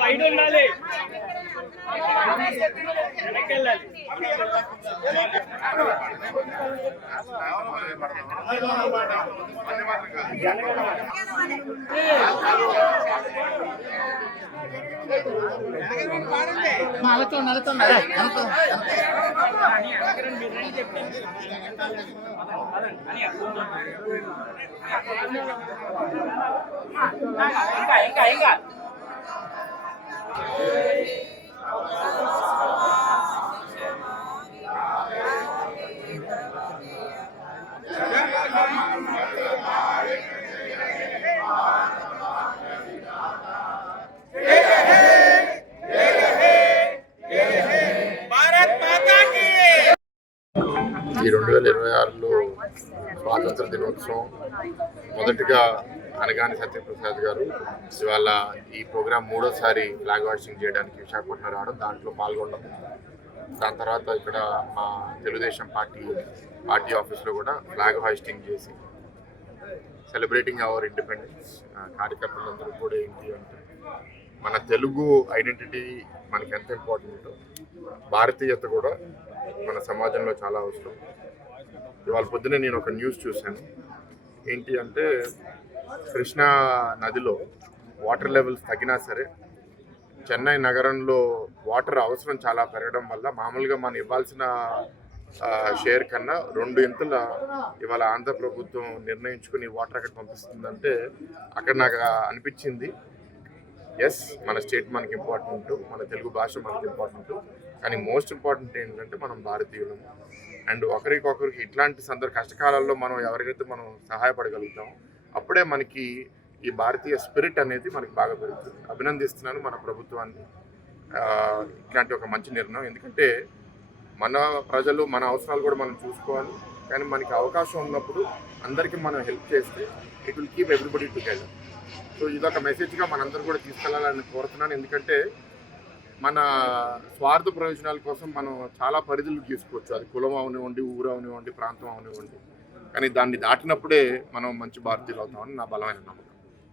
Wide ఉండాలి, వెనకెళ్ళాలి. ఇంకా ఈ 2026లో స్వాతంత్ర దినోత్సవం మొదటిగా అనగాని సత్యప్రసాద్ గారు ఇవాళ ఈ ప్రోగ్రాం మూడోసారి ఫ్లాగ్ హాయిస్టింగ్ చేయడానికి విశాఖపట్నం రావడం, దాంట్లో పాల్గొనడం. దాని తర్వాత ఇక్కడ మా తెలుగుదేశం పార్టీ ఆఫీస్లో కూడా ఫ్లాగ్ హాయిస్టింగ్ చేసి సెలబ్రేటింగ్ అవర్ ఇండిపెండెన్స్. కార్యకర్తలందరూ కూడా ఏంటి అంటే మన తెలుగు ఐడెంటిటీ మనకి ఎంత ఇంపార్టెంటో భారతీయత కూడా మన సమాజంలో చాలా అవసరం. ఇవాళ పొద్దునే నేను ఒక న్యూస్ చూశాను. ఏంటి అంటే కృష్ణా నదిలో వాటర్ లెవెల్స్ తగ్గినా సరే చెన్నై నగరంలో వాటర్ అవసరం చాలా పెరగడం వల్ల మామూలుగా మనం ఇవ్వాల్సిన షేర్ కన్నా 2 ఇంతల ఇవాళ ఆంధ్ర ప్రభుత్వం నిర్ణయించుకుని వాటర్ అక్కడ పంపిస్తుందంటే అక్కడ నాకు అనిపించింది, ఎస్ మన స్టేట్ మనకి ఇంపార్టెంట్, మన తెలుగు భాష మనకి ఇంపార్టెంట్, కానీ మోస్ట్ ఇంపార్టెంట్ ఏంటంటే మనం భారతీయులము. అండ్ ఒకరికొకరికి ఇట్లాంటి కష్టకాలాల్లో మనం ఎవరికైతే మనం సహాయపడగలుగుతామో అప్పుడే మనకి ఈ భారతీయ స్పిరిట్ అనేది మనకి బాగా పెరుగుతుంది. అభినందిస్తున్నాను మన ప్రభుత్వాన్ని ఇట్లాంటి ఒక మంచి నిర్ణయం. ఎందుకంటే మన ప్రజలు మన అవసరాలు కూడా మనం చూసుకోవాలి, కానీ మనకి అవకాశం ఉన్నప్పుడు అందరికీ మనం హెల్ప్ చేస్తే it will keep everybody together. So ఇదొక మెసేజ్గా మనందరూ కూడా తీసుకెళ్లాలని కోరుతున్నాను. ఎందుకంటే మన స్వార్థ ప్రయోజనాల కోసం మనం చాలా పరిధులు తీసుకోవచ్చు, అది కులం అవనివ్వండి, ఊరు అవనివ్వండి, ప్రాంతం అవనివ్వండి, కానీ దాన్ని దాటినప్పుడే మనం మంచి భారతీయులు అవుతామని నా బలమైన నమ్మకం.